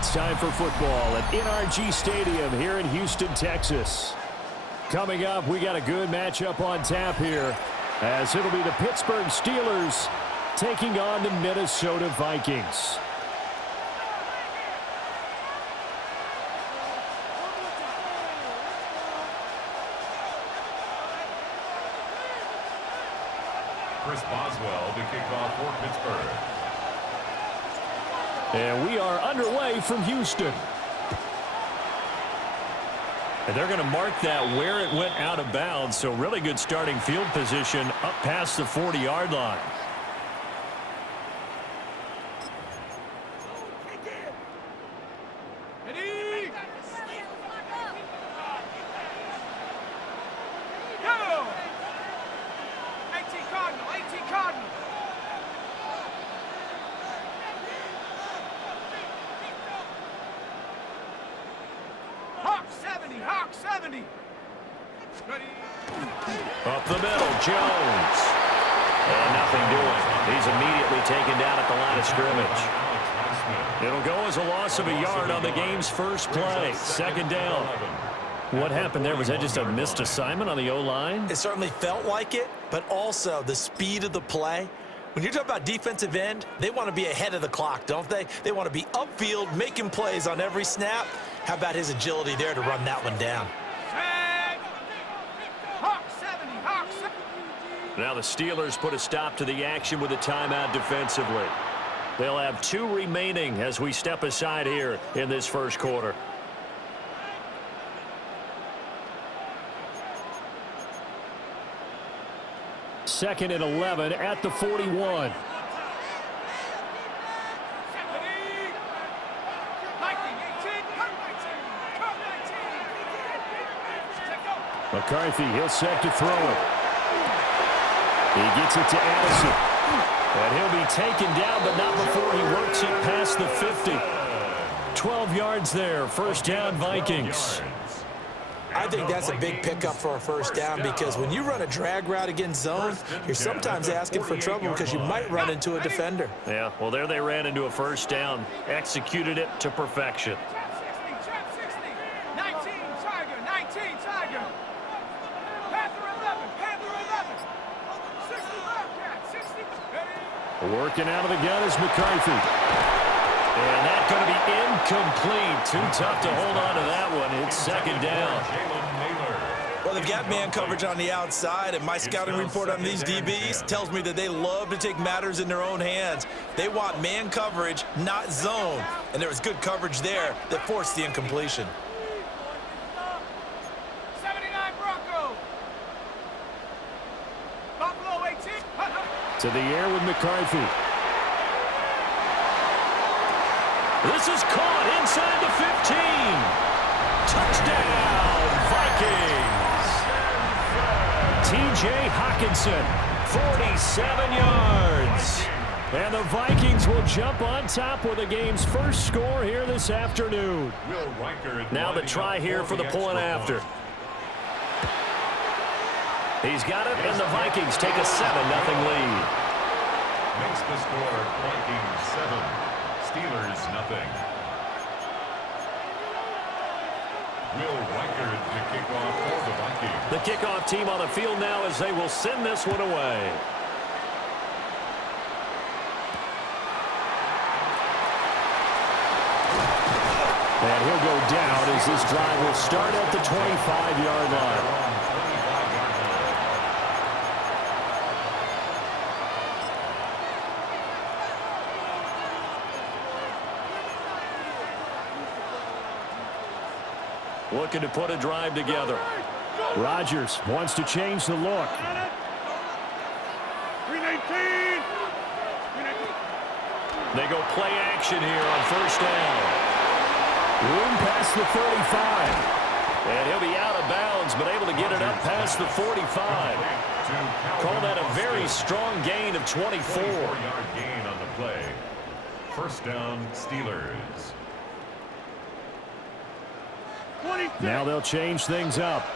It's time for football at NRG Stadium here in Houston, Texas. Coming up, we got a good matchup on tap here, as it'll be the Pittsburgh Steelers taking on the Minnesota Vikings. Chris Boswell to kick off for Pittsburgh. And we are underway from Houston. And they're going to mark that where it went out of bounds, so really good starting field position up past the 40-yard line. Up the middle, Jones. And nothing doing. He's immediately taken down at the line of scrimmage. It'll go as a loss of a yard on the game's first play. Second down. What happened there? Was that just a missed assignment on the O-line? It certainly felt like it, but also the speed of the play. When you're talking about defensive end, they want to be ahead of the clock, don't they? They want to be upfield, making plays on every snap. How about his agility there to run that one down? Now the Steelers put a stop to the action with a timeout defensively. They'll have 2 remaining as we step aside here in this first quarter. Second and 11 at the 41. McCarthy, he'll set to throw it. He gets it to Addison. And he'll be taken down, but not before he works it past the 50. 12 yards there. First down, Vikings. I think that's a big pickup for a first down, because when you run a drag route against zone, you're sometimes asking for trouble because you might run into a defender. Yeah, well, there they ran into a first down. Executed it to perfection. Working out of the gun is McCarthy. And that's going to be incomplete. Too tough to hold on to that one. It's second down. Well, they've got man coverage on the outside, and my scouting report on these DBs tells me that they love to take matters in their own hands. They want man coverage, not zone. And there was good coverage there that forced the incompletion. To the air with McCarthy. This is caught inside the 15. Touchdown, Vikings. T.J. Hawkinson, 47 yards. And the Vikings will jump on top with the game's first score here this afternoon. Now the try here for the point after. He's got it, and the Vikings take a 7-0 lead. Makes the score Vikings 7, Steelers 0. Will Reichard to kick off for the Vikings. The kickoff team on the field now as they will send this one away. And he'll go down as this drive will start at the 25-yard line. Looking to put a drive together. Rodgers wants to change the look. They go play action here on first down. Room past the 35. And he'll be out of bounds, but able to get it up past the 45. Call that a very strong gain of 24. 24-yard gain on the play. First down, Steelers. Now they'll change things up.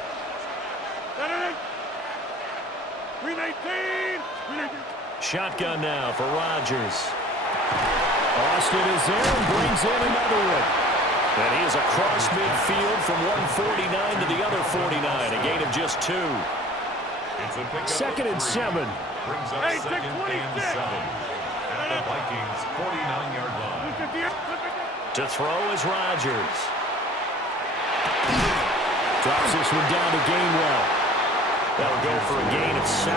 Shotgun now for Rodgers. Austin is there and brings in another one. And he is across midfield from 149 to the other 49. A gain of just 2. It's a pickup. 2nd and 7. Brings up 2nd and 7 at the Vikings 49-yard line. To throw is Rodgers. Drops this one down to Gainwell. That'll go for a gain of 7.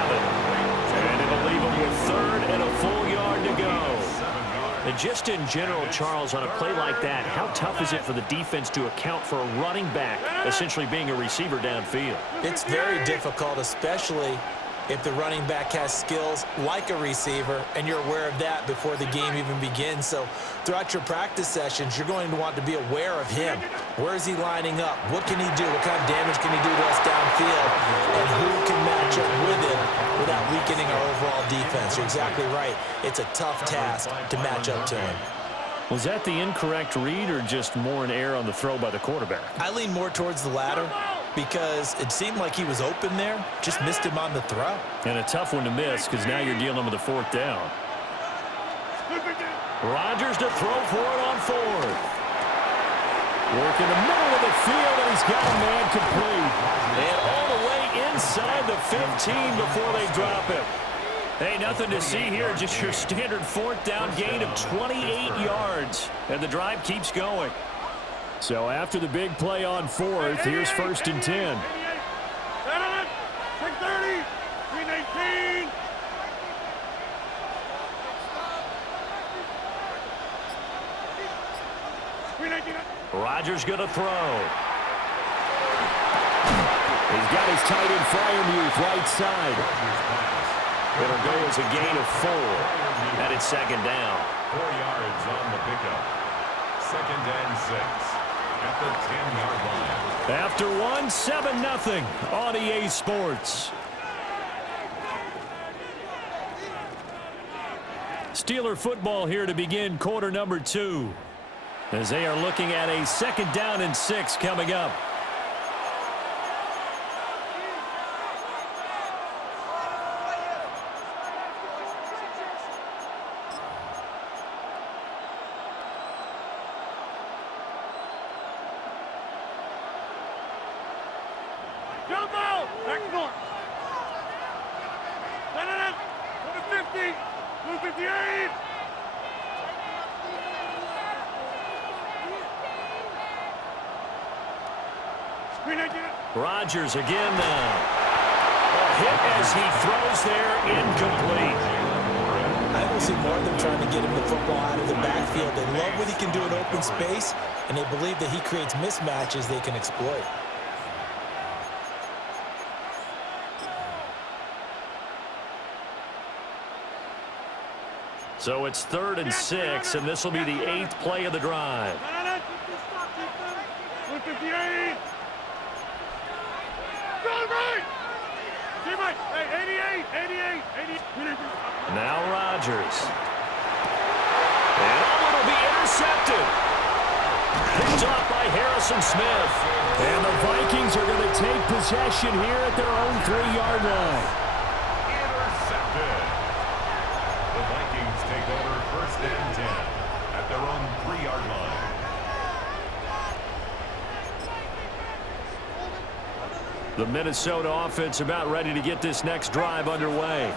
And it'll leave him with 3rd and a full yard to go. And just in general, Charles, on a play like that, how tough is it for the defense to account for a running back essentially being a receiver downfield? It's very difficult, especially if the running back has skills like a receiver, and you're aware of that before the game even begins. So throughout your practice sessions, you're going to want to be aware of him. Where is he lining up? What can he do? What kind of damage can he do to us downfield? And who can match up with him without weakening our overall defense? You're exactly right. It's a tough task to match up to him. Was that the incorrect read or just more an error on the throw by the quarterback? I lean more towards the latter, because it seemed like he was open there, just missed him on the throw. And a tough one to miss because now you're dealing with a 4th down. Rodgers to throw for it on 4th. Work in the middle of the field, and he's got a man complete. And all the way inside the 15 before they drop him. Hey, nothing to see here, just your standard 4th down gain of 28 yards. And the drive keeps going. So after the big play on 4th, here's 1st and 10. 6:30, 3:19. Rodgers going to throw. He's got his tight end Fryermuth right side. It'll go as a gain of 4. And it's 2nd down. 4 yards on the pickup. 2nd and 6 at the 10-yard line. After 1, 7-0 on EA Sports. Steeler football here to begin quarter number 2. As they are looking at a 2nd down and 6 coming up. Jump out! Back north. Set it up. Number 50. Number 58. Rodgers again now. A hit as he throws there, incomplete. I will see more of them trying to get him the football out of the backfield. They love what he can do in open space, and they believe that he creates mismatches they can exploit. So it's 3rd and 6, and this will be the 8th play of the drive. 58. Hey, 88. Now Rodgers. And will be intercepted. Picked off by Harrison Smith. And the Vikings are going to take possession here at their own 3-yard line. Intercepted. The Vikings take over 1st and 10 at their own 3-yard line. The Minnesota offense about ready to get this next drive underway.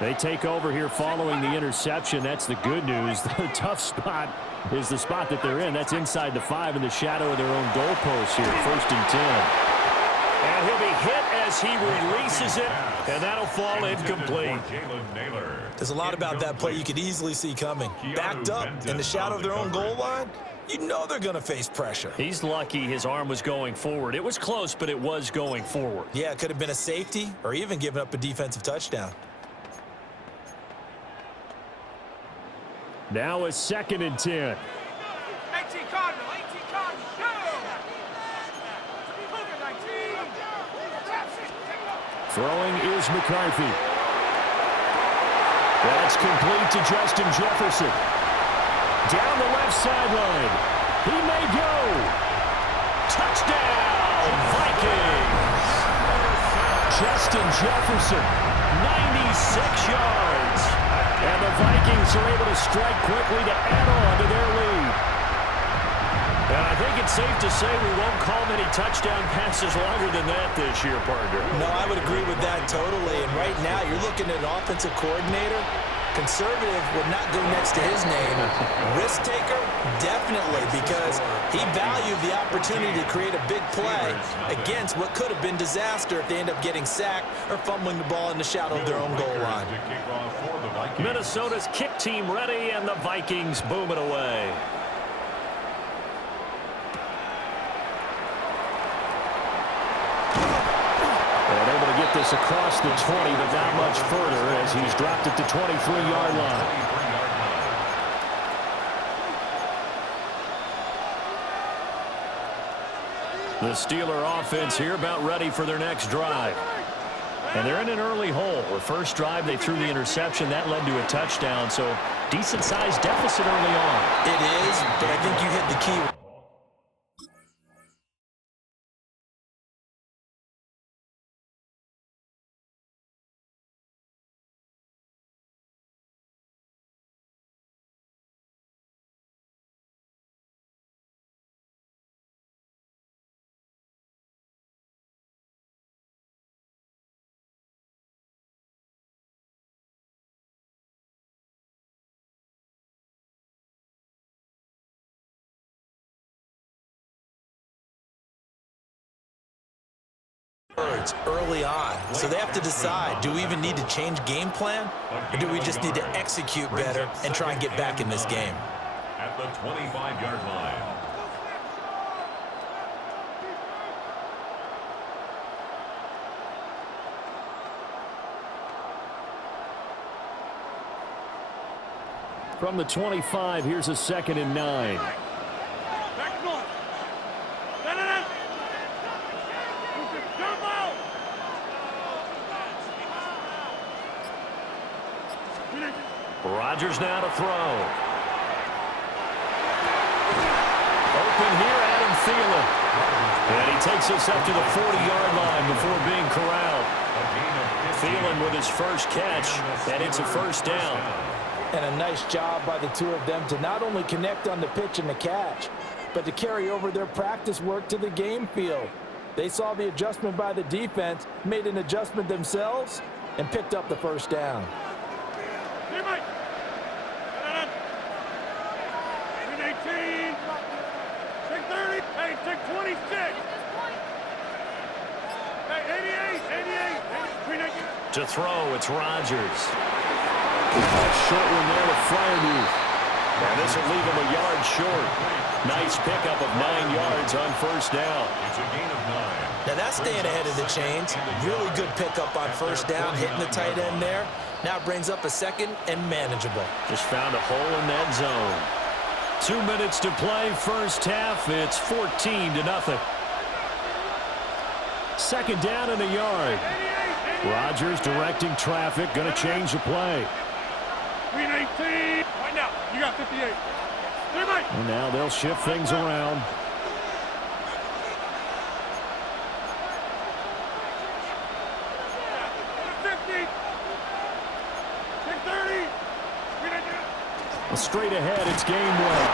They take over here following the interception. That's the good news. The tough spot is the spot that they're in. That's inside the 5 in the shadow of their own goalpost here. 1st and 10. And he'll be hit as he releases it, and that'll fall incomplete. There's a lot about that play you could easily see coming. Backed up in the shadow of their own goal line, you know they're going to face pressure. He's lucky his arm was going forward. It was close, but it was going forward. Yeah, it could have been a safety or even given up a defensive touchdown. Now a 2nd and 10. 18 Cardinal, go! Cougar 19. Throwing is McCarthy. That's complete to Justin Jefferson. Down the left sideline. He may go. Touchdown, Vikings. Justin Jefferson, 96 yards. And the Vikings are able to strike quickly to add on to their lead. And I think it's safe to say we won't call many touchdown passes longer than that this year, partner. No, I would agree with that totally. And right now, you're looking at an offensive coordinator. Conservative would not go next to his name. Risk taker, definitely, because he valued the opportunity to create a big play against what could have been disaster if they end up getting sacked or fumbling the ball in the shadow of their own goal line. Minnesota's kick team ready, and the Vikings boom it away. This across the 20, but not much further as he's dropped at the 23-yard line. The Steeler offense here about ready for their next drive. And they're in an early hole. The first drive, they threw the interception. That led to a touchdown, so decent-sized deficit early on. It is, but I think you hit the key. Early on, so they have to decide, do we even need to change game plan, or do we just need to execute better and try and get back in this game? At the 25-yard line. From the 25, here's a 2nd and 9. Rodgers now to throw. Open here, Adam Thielen. And he takes us up to the 40-yard line before being corralled. Thielen with his first catch, and it's a first down. And a nice job by the two of them to not only connect on the pitch and the catch, but to carry over their practice work to the game field. They saw the adjustment by the defense, made an adjustment themselves, and picked up the first down. Take 26. Hey, 88. To throw, it's Rodgers. A short one there to Freiermuth. And this will leave him a yard short. Nice pickup of 9 yards on first down. It's a gain of 9. Now that's staying ahead of the chains. Really good pickup on first down, hitting the tight end there. Now brings up a second and manageable. Just found a hole in that zone. 2 minutes to play, first half. It's 14-0. Second down in a yard. Rodgers directing traffic, going to change the play. 18. Right now, you got 58. And now they'll shift things around. Straight ahead, it's Gainwell.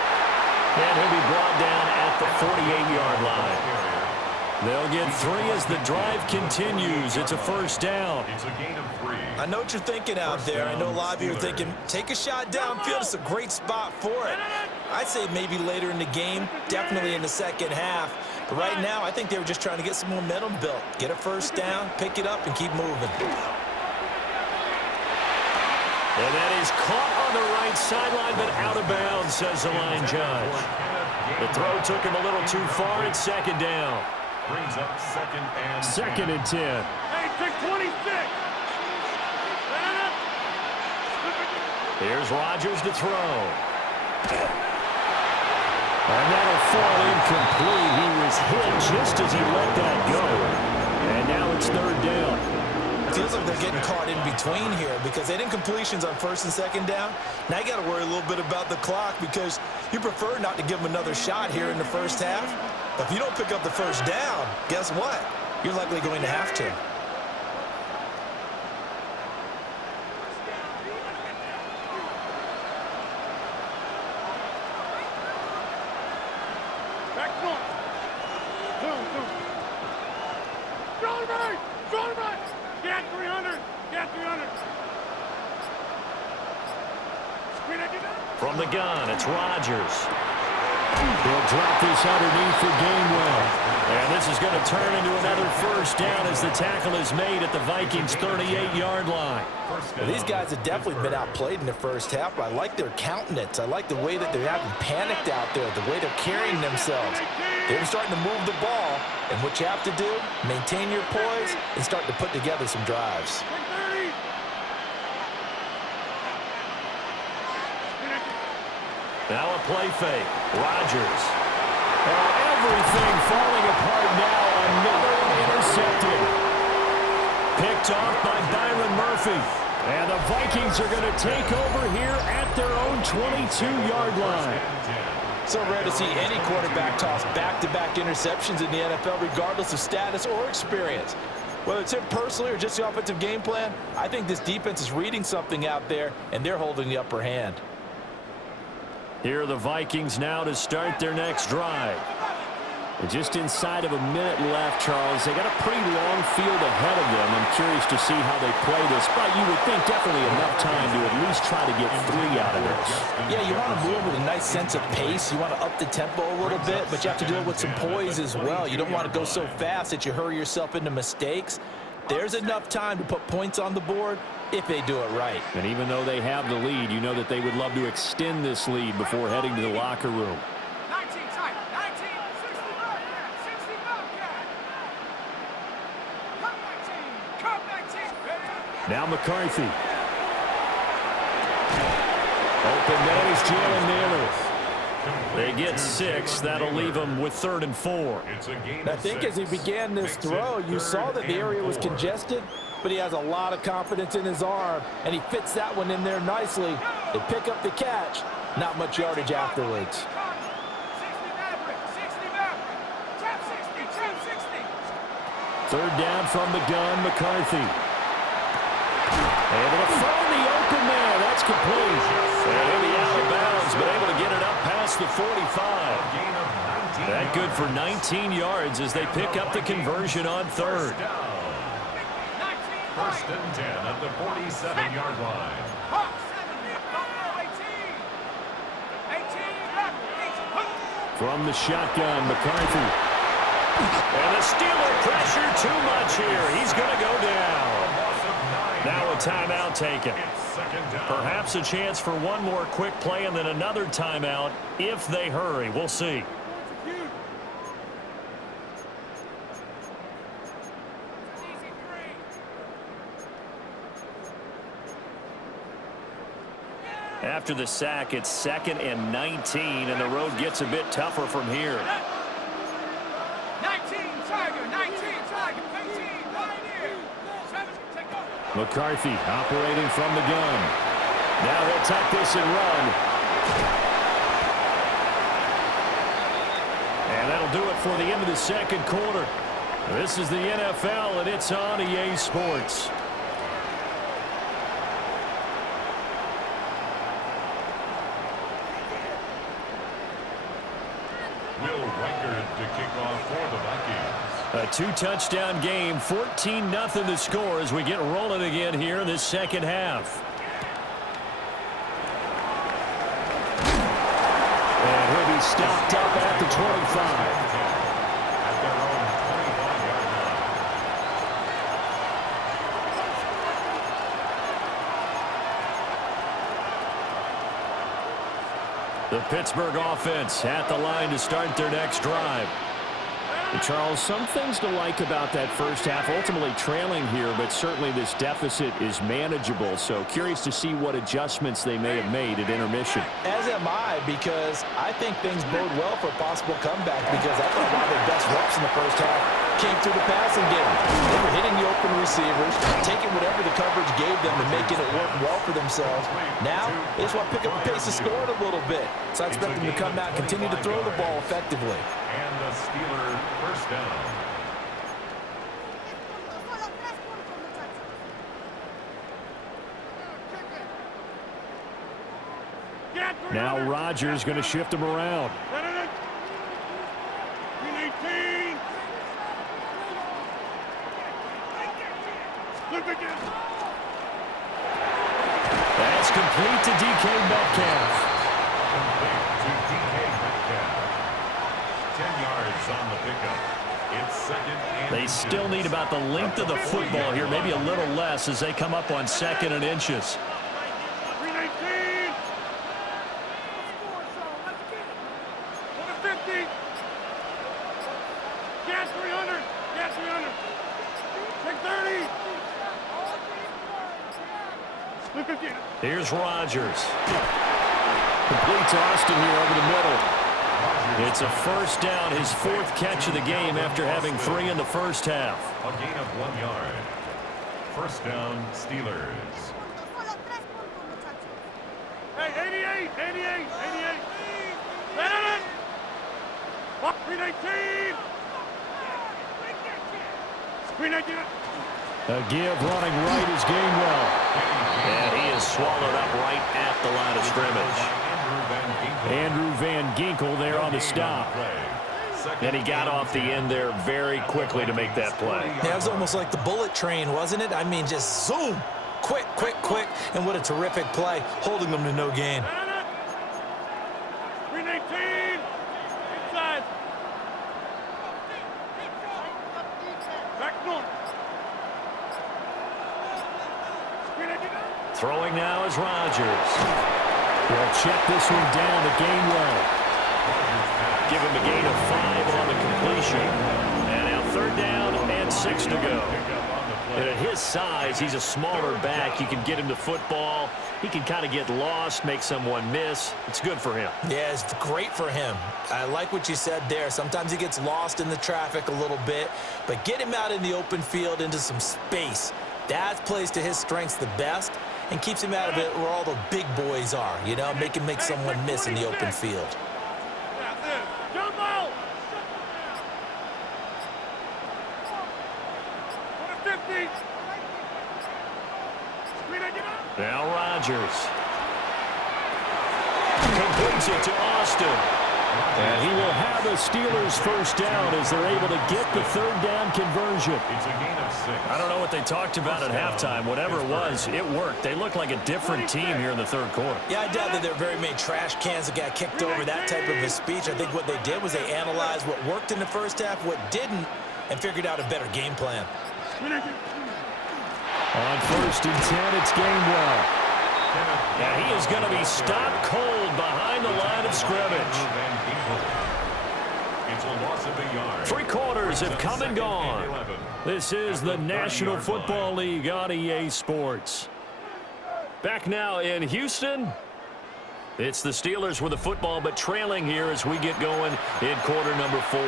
And he'll be brought down at the 48-yard line. They'll get 3 as the drive continues. It's a first down. It's a gain of 3. I know what you're thinking out there. I know a lot of you are thinking, take a shot downfield. It's a great spot for it. I'd say maybe later in the game, definitely in the second half. But right now, I think they were just trying to get some momentum built. Get a first down, pick it up, and keep moving. And that is caught on the right sideline, but out of bounds, says the line judge. The throw took him a little too far. It's second down. Brings up second and 10. Hey, take 26. Here's Rodgers to throw. And that'll fall incomplete. He was hit just as he let that go. And now it's third down. It feels like they're getting caught in between here because they didn't completions on first and second down. Now you got to worry a little bit about the clock because you prefer not to give them another shot here in the first half. But if you don't pick up the first down, guess what? You're likely going to have to. Back north. Two. Shoulder back. Shoulder back. Get 300. Get 300. Screen it. From the gun, it's Rodgers. He'll drop this underneath for Gainwell. And this is going to turn into another first down as the tackle is made at the Vikings' 38-yard line. Well, these guys have definitely been outplayed in the first half, but I like their countenance. I like the way that they're having panicked out there, the way they're carrying themselves. They're starting to move the ball, and what you have to do, maintain your poise and start to put together some drives. Now a play fake. Rodgers. Everything falling apart now. Another one intercepted. Picked off by Byron Murphy. And the Vikings are going to take over here at their own 22-yard line. So rare to see any quarterback toss back-to-back interceptions in the NFL, regardless of status or experience. Whether it's him personally or just the offensive game plan, I think this defense is reading something out there, and they're holding the upper hand. Here are the Vikings now to start their next drive. Just inside of a minute left, Charles. They got a pretty long field ahead of them. I'm curious to see how they play this, but you would think definitely enough time to at least try to get 3 out of this. Yeah, you want to move with a nice sense of pace. You want to up the tempo a little bit, but you have to do it with some poise as well. You don't want to go so fast that you hurry yourself into mistakes. There's enough time to put points on the board if they do it right. And even though they have the lead, you know that they would love to extend this lead before heading to the locker room. 19 tight. 19. 60 Bobcat. Cup 19. Now McCarthy. Open man is Jalen Naylor. They get 6. That'll leave them with 3rd and 4. I think as he began this throw, you saw that the area was congested, but he has a lot of confidence in his arm, and he fits that one in there nicely. They pick up the catch, not much yardage afterwards. 60 Maverick. 60 Maverick. Trap 60. Trap 60. 3rd down from the gun, McCarthy. Able to find the open man. That's complete. And he'll be out of bounds, but able to get it up past the 45. That good for 19 yards as they pick up the conversion on 3rd. 1st and 10 at the 47-yard line. From the shotgun, McCarthy. And the Steeler pressure too much here. He's going to go down. Now a timeout taken. Perhaps a chance for one more quick play and then another timeout if they hurry. We'll see. After the sack, it's 2nd and 19, and the road gets a bit tougher from here. 19 Tiger. 19 Tiger. 18 Pioneer. 7 take over. McCarthy operating from the gun. Now he'll tuck this and run. And that'll do it for the end of the 2nd quarter. This is the NFL, and it's on EA Sports. To kick off for the Vikings. A 2-touchdown game, 14-0 the score as we get rolling again here in this 2nd half. And he'll be stopped up at the 25. At their own 25-yard line. The Pittsburgh offense at the line to start their next drive. And Charles, some things to like about that first half. Ultimately trailing here, but certainly this deficit is manageable. So curious to see what adjustments they may have made at intermission. As am I, because I think things bode well for a possible comeback, because I thought one of their best reps in the first half came through the passing game. They were hitting the open receivers, taking whatever the coverage gave them and making it work well for themselves. Now, they just want to pick up the pace of scoring a little bit. So I expect them to come out and continue to throw the ball effectively. And the Steeler first down. Now Rodgers going to shift him around. 319. Look again. That's complete to DK Metcalf. Complete to DK Metcalf. 10 yards on the pickup. It's second and They still need about the length of the football here, maybe a little less as they come up on 2nd and inches. 319. 50. Get 300. Get 300. 630. Look again. Here's Rodgers. Complete to Austin here over the middle. It's a first down, his 4th catch of the game after having 3 in the first half. a gain of 1 yard. First down, Steelers. Hey, 88, 88, 88. Let it. 319. 319. A give running right is Gainwell. And he is swallowed up right at the line of scrimmage. Andrew Van Ginkel there on the stop. And he got off the end there very quickly to make that play. Yeah, it was almost like the bullet train, wasn't it? I mean, just zoom. Quick, quick, quick. And what a terrific play, holding them to no gain. 319. Inside. Back north. Throwing now is Rodgers. He'll check this one down to Gainwell. Give him a gain of 5 on the completion. And now 3rd down and 6 to go. And at his size, he's a smaller back. You can get him the football. He can kind of get lost, make someone miss. It's good for him. Yeah, it's great for him. I like what you said there. Sometimes he gets lost in the traffic a little bit, but get him out in the open field into some space. That plays to his strengths the best and keeps him out of it where all the big boys are, you know, make someone miss in the open field. Jump out. 50. Now Rodgers. Completes it to Austin. And he will have the Steelers first down as they're able to get the 3rd down conversion. It's a gain of 6. I don't know what they talked about at halftime. Whatever it was, it worked. They look like a different team here in the 3rd quarter. Yeah, I doubt that there are very many trash cans that got kicked over, that type of a speech. I think what they did was they analyzed what worked in the first half, what didn't, and figured out a better game plan. On 1st and 10, it's Gainwell. And he is going to be stopped cold behind the line of scrimmage. It's a loss of a yard. 3 quarters have come and gone. This is the National Football League on EA Sports. Back now in Houston. It's the Steelers with the football, but trailing here as we get going in quarter number 4.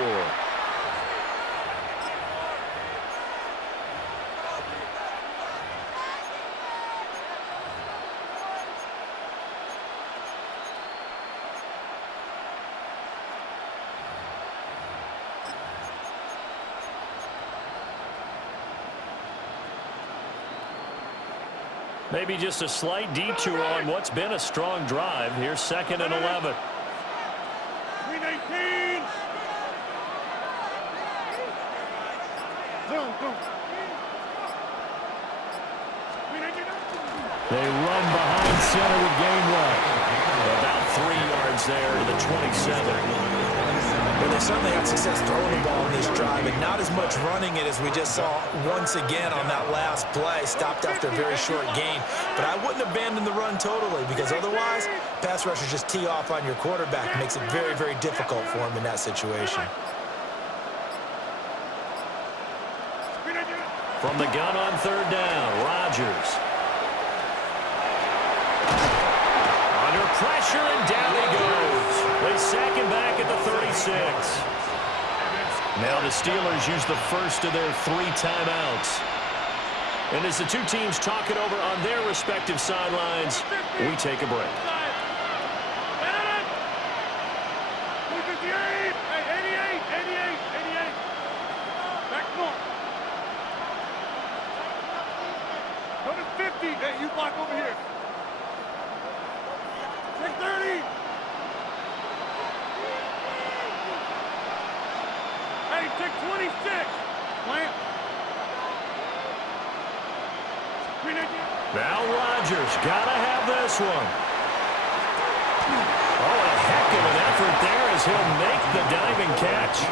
Maybe just a slight detour on what's been a strong drive. Here's 2nd and 11. 319. Zoom. They run behind center with Gainwell. About 3 yards there to the 27. Well, they certainly had success throwing the ball in this drive, and not as much running it as we just saw once again on that last play. Stopped after a very short gain. But I wouldn't abandon the run totally, because otherwise, pass rushers just tee off on your quarterback. It makes it very, very difficult for him in that situation. From the gun on 3rd down, Rodgers. Under pressure, and down he goes. They sack him back at the 36. Now the Steelers use the first of their 3 timeouts. And as the 2 teams talk it over on their respective sidelines, we take a break. 88. Back north. Go to 50. Hey, you block over here. 630. check 26. Plant. Now Rodgers got to have this one. Oh, a heck of an effort there as he'll make the diving catch.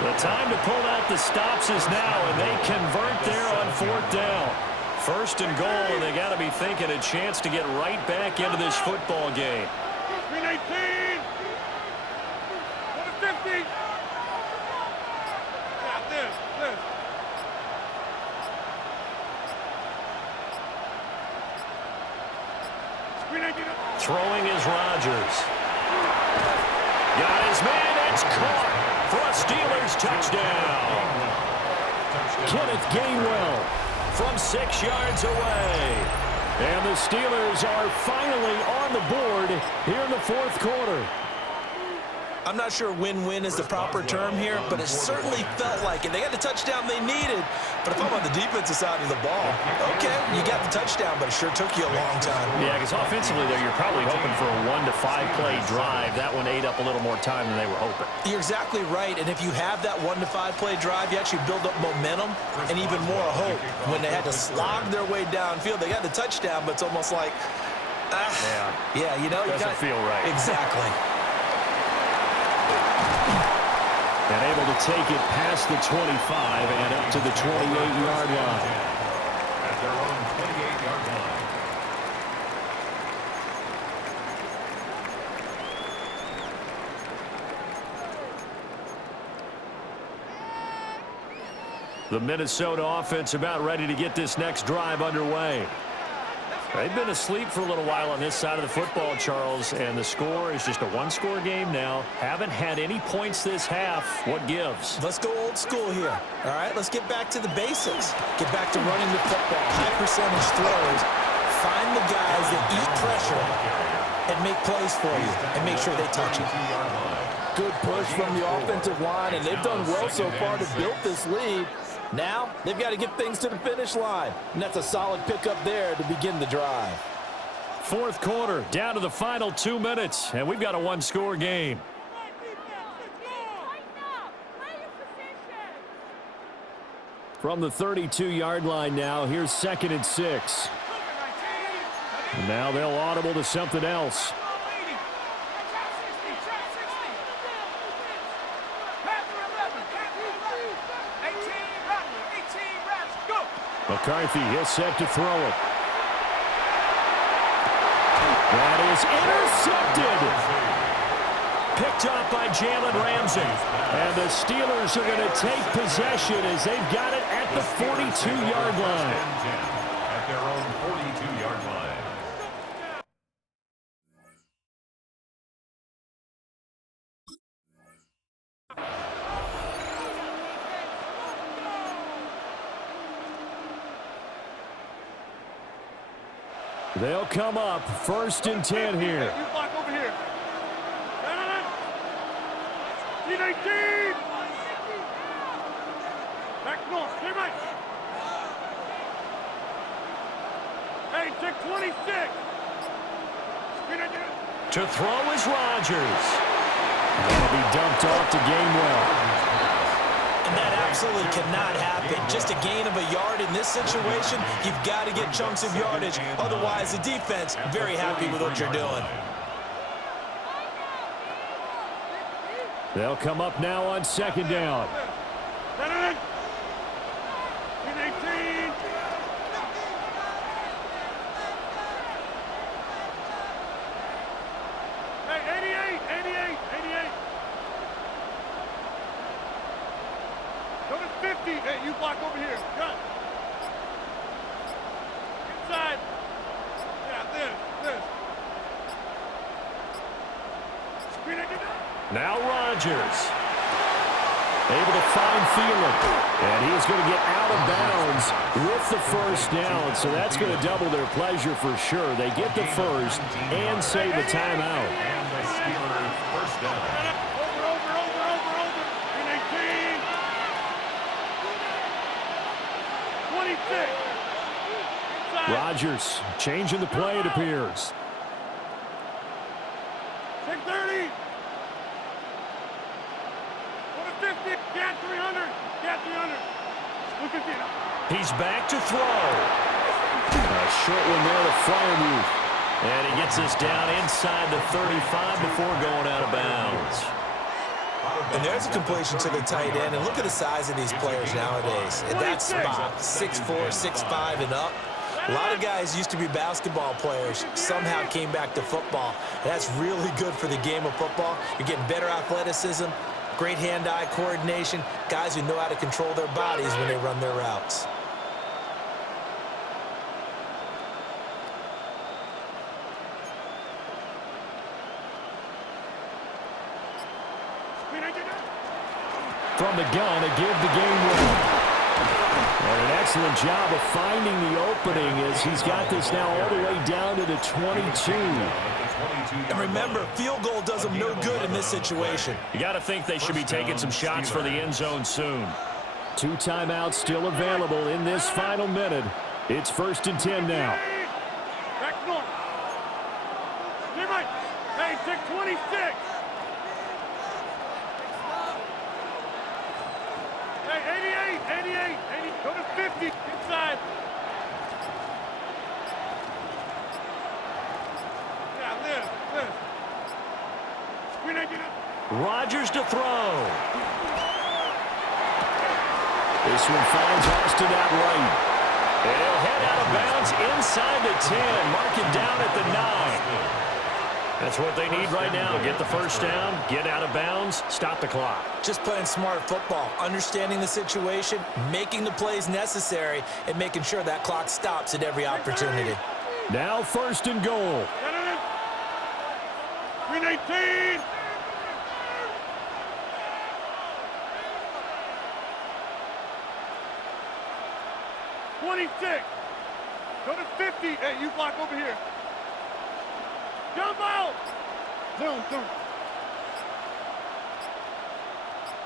The time to pull out the stops is now, and they convert there on 4th down. 1st and goal, and they got to be thinking a chance to get right back into this football game. 18. 50. Yeah, this. Throwing is Rodgers. Got his man. It's caught for a Steelers touchdown. Kenneth Gainwell from 6 yards away. And the Steelers are finally on the board here in the 4th quarter. I'm not sure win-win is the proper term here, but it certainly felt like it. They got the touchdown they needed, but if I'm on the defensive side of the ball, okay, you got the touchdown, but it sure took you a long time. Yeah, because offensively there, you're probably hoping for a 1 to 5 play drive. That one ate up a little more time than they were hoping. You're exactly right, and if you have that 1 to 5 play drive, you actually build up momentum and even more hope. When they had to slog their way downfield, they got the touchdown, but it's almost like, yeah, you know, doesn't feel right. Exactly. And able to take it past the 25 and up to the 28-yard line. At their own 28-yard line. The Minnesota offense about ready to get this next drive underway. They've been asleep for a little while on this side of the football, Charles, and the score is just a 1-score game now. Haven't had any points this half. What gives? Let's go old school here. All right, let's get back to the basics. Get back to running the football, high percentage throws. Find the guys that eat pressure and make plays for you and make sure they touch it. Good push from the offensive line, and they've done well so far to build this lead. Now, they've got to get things to the finish line, and that's a solid pickup there to begin the drive. 4th quarter, down to the final 2 minutes, and we've got a 1-score game. From the 32-yard line now, here's 2nd and 6. Now they'll audible to something else. McCarthy is set to throw it. That is intercepted. Picked off by Jalen Ramsey. And the Steelers are going to take possession as they've got it at the 42-yard line. At their own 42-yard line. They'll come up 1st and 10 here. You block over here. 18. Back north. Stay right. Hey, check 26. To throw is Rodgers. That'll be dumped off to Gainwell. And that absolutely cannot happen. Just a gain of a yard in this situation, you've got to get chunks of yardage. Otherwise, the defense, very happy with what you're doing. They'll come up now on 2nd down. 18. Hey, 88. Go to 50. Hey, you block over here. Gun. Inside. Yeah, this. Screen it. Now Rodgers. Able to find Thielen. And he's going to get out of bounds with the 1st down. So that's going to double their pleasure for sure. They get the 1st and save a timeout. And the Steelers' 1st down. Over. 18. 26. Inside. Rodgers changing the play, it appears. Check 30. Go to 50. Get 300. Get 300. Look at it. He's back to throw. A short one there to Fryermuth. And he gets this down inside the 35 before going out of bounds. And there's a completion to the tight end. And look at the size of these players nowadays. At that spot, 6'4", 6'5", and up. A lot of guys used to be basketball players, somehow came back to football. And that's really good for the game of football. You're getting better athleticism, great hand-eye coordination, guys who know how to control their bodies when they run their routes. From the gun to give the game winner. And an excellent job of finding the opening as he's got this now all the way down to the 22. And remember, field goal does them no good in this situation. You got to think they should be taking some shots for the end zone soon. 2 timeouts still available in this final minute. It's 1st and 10 now. Back north. Hey, take 26. Hey, 88. Go to 50 inside. Yeah, live. Screen it up. Rodgers to throw. This one finds Austin out right. And he'll head out of bounds inside the 10. Mark it down at the 9. That's what they need right now. Get the first down, get out of bounds, stop the clock. Just playing smart football, understanding the situation, making the plays necessary, and making sure that clock stops at every opportunity. Now 1st and goal. 319. Go to 50. Hey, you block over here. Jump out. Zoom.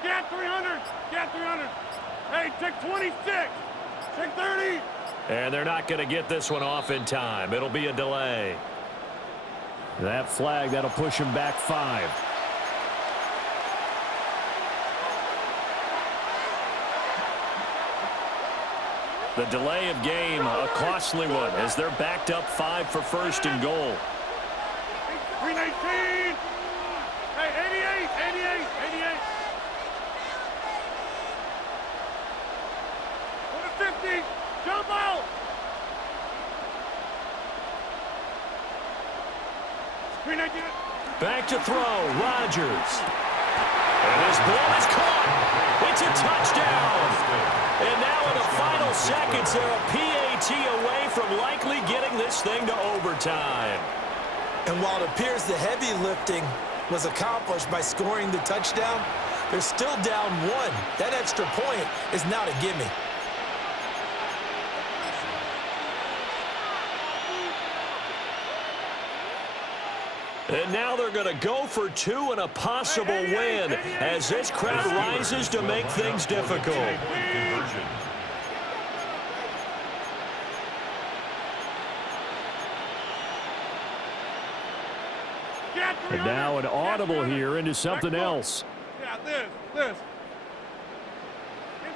Get 300. Hey, take 26. Take 30. And they're not going to get this one off in time. It'll be a delay. That flag, that'll push him back 5. The delay of game, a costly one, as they're backed up 5 for 1st and goal. 319. Hey, 88. Go to 50. Jump out. Back to throw, Rodgers. And his ball is caught. It's a touchdown. And now in the final seconds, they're a PAT away from likely getting this thing to overtime. And while it appears the heavy lifting was accomplished by scoring the touchdown, they're still down 1. That extra point is not a gimme. And now they're going to go for 2 and a possible win as this crowd rises to make things difficult. And now an audible here into something else. Yeah, this.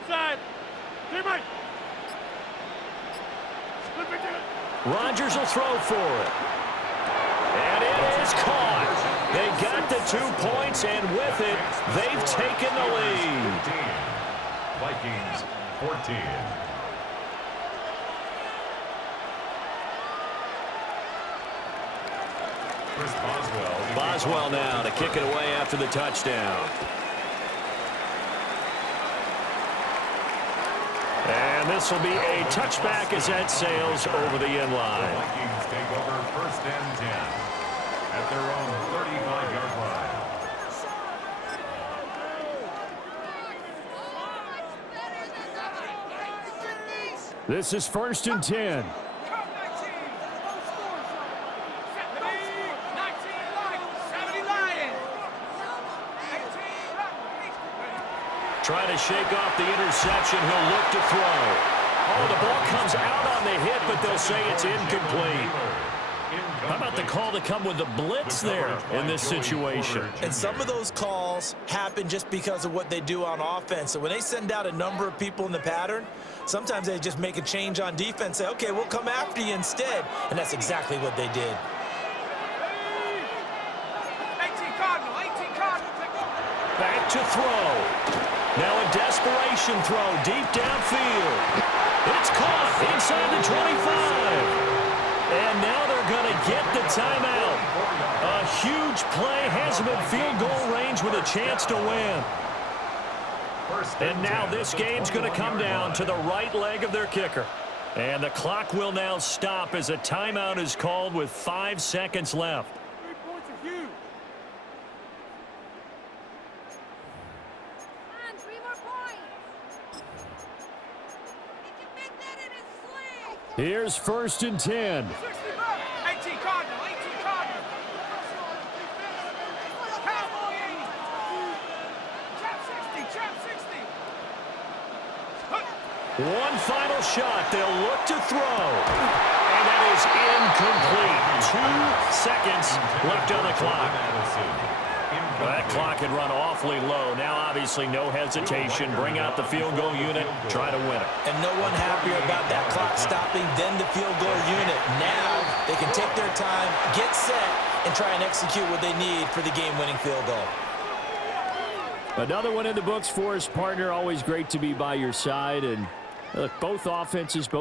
Inside. Rodgers will throw for it. And it is caught. They got the 2 points, and with it, they've taken the lead. Vikings 14. Boswell now to kick it away after the touchdown. And this will be a touchback as that sails over the end line. The Vikings take over 1st and 10 at their own 35-yard line. This is 1st and 10. Trying to shake off the interception. He'll look to throw. Oh, the ball comes out on the hit, but they'll say it's incomplete. How about the call to come with the blitz there in this situation? And some of those calls happen just because of what they do on offense. So when they send out a number of people in the pattern, sometimes they just make a change on defense, say, okay, we'll come after you instead. And that's exactly what they did. 18 Cardinal, 18 Cardinal. Back to throw. Now a desperation throw deep downfield. It's caught inside the 25. And now they're going to get the timeout. A huge play has them in field goal range with a chance to win. And now this game's going to come down to the right leg of their kicker. And the clock will now stop as a timeout is called with 5 seconds left. 3 points are huge. Come on, 3 more points. He can make that in his sleeve. Here's 1st and 10. 60 back. 18 Cardinal, 18 Cardinal. Cowboy 80. Trap 60, trap 60. One final shot. They'll look to throw. And that is incomplete. 2 seconds left on the clock. Well, that clock had run awfully low. Now, obviously, no hesitation. Bring out the field goal unit. Try to win it. And no one happier about that clock stopping than the field goal unit. Now they can take their time, get set, and try and execute what they need for the game-winning field goal. Another one in the books for us, partner. Always great to be by your side. And look, both offenses, both